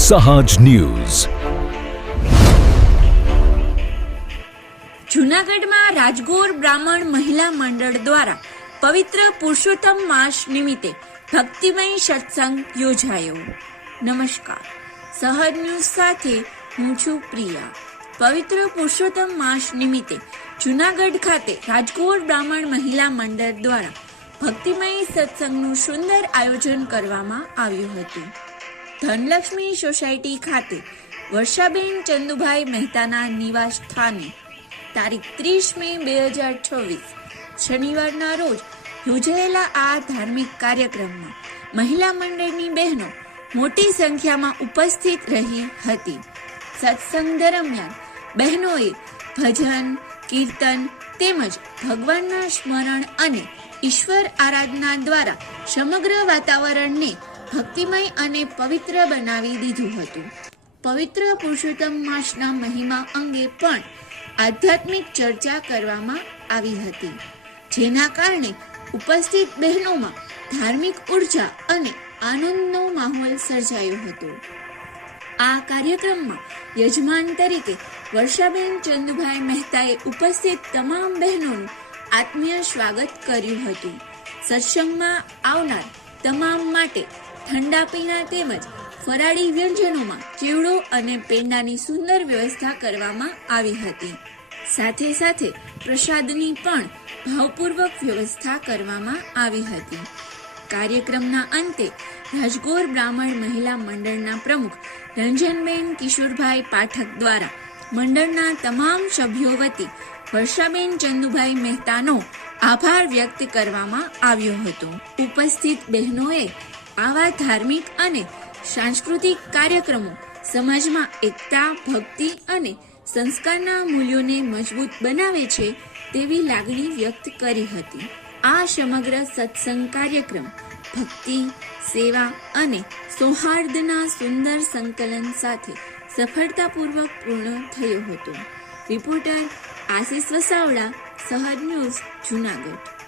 સહાજ news. જૂનાગઢમાં રાજગોર બ્રાહ્મણ મહિલા મંડળ દ્વારા પવિત્ર પુરુષોત્તમ માસ નિમિત્તે ભક્તિમય સત્સંગ યોજાયો. નમસ્કાર, સહજ ન્યૂઝ સાથે હું છું પ્રિયા. પવિત્ર પુરુષોત્તમ માસ નિમિત્તે જૂનાગઢ ખાતે રાજગોર બ્રાહ્મણ મહિલા મંડળ દ્વારા ભક્તિમય સત્સંગનું સુંદર આયોજન કરવામાં આવ્યું હતું. ધનલક્ષ્મી સોસાયટી ખાતે વર્ષાબેન ચંદુભાઈ મહેતાના નિવાસ સ્થાને તારીખ 30 મે 2026 શનિવારના રોજ યોજાયેલા આ ધાર્મિક કાર્યક્રમમાં મહિલા મંડળની બહેનો મોટી સંખ્યામાં ઉપસ્થિત રહી હતી. સત્સંગ દરમિયાન બહેનોએ ભજન, કીર્તન તેમજ ભગવાનના સ્મરણ અને ઈશ્વર આરાધના દ્વારા સમગ્ર વાતાવરણને ભક્તિમય અને પવિત્ર બનાવી દીધું હતું. પવિત્ર પુરુષોત્તમ માસના મહિમા અંગે પણ આધ્યાત્મિક ચર્ચા કરવામાં આવી હતી, જેના કારણે ઉપસ્થિત બહેનોમાં ધાર્મિક ઉર્જા અને આનંદનો માહોલ સર્જાયો હતો. આ કાર્યક્રમમાં યજમાન તરીકે વર્ષાબેન ચંદુભાઈ મહેતાએ ઉપસ્થિત તમામ બહેનોનું આત્મીય સ્વાગત કર્યું હતું. સત્સંગમાં આવનાર તમામ માટે ઠંડા પીણા તેમજ ફરાળી વ્યંજનોમાં ચેવડો અને પેંડાની સુંદર વ્યવસ્થા કરવામાં આવી હતી. સાથે સાથે પ્રસાદની પણ ભાવપૂર્વક વ્યવસ્થા કરવામાં આવી હતી. કાર્યક્રમના અંતે રાજગોર બ્રાહ્મણ મહિલા મંડળના પ્રમુખ રંજનબેન કિશોરભાઈ પાઠક દ્વારા મંડળના તમામ સભ્યો વતી વર્ષાબેન ચંદુભાઈ મહેતાનો આભાર વ્યક્ત કરવામાં આવ્યો હતો. ઉપસ્થિત બહેનોએ આવા ધાર્મિક અને સાંસ્કૃતિક કાર્યક્રમો સમાજમાં એકતા, ભક્તિ અને સંસ્કારના મૂલ્યોને મજબૂત બનાવે છે તેવી લાગણી વ્યક્ત કરી હતી. આ સમગ્ર સત્સંગ કાર્યક્રમ ભક્તિ, સેવા અને સૌહાર્દના સુંદર સંકલન સાથે સફળતાપૂર્વક પૂર્ણ થયો હતો. રિપોર્ટર આશિષ વસાવડા, સહજ ન્યૂઝ, જૂનાગઢ.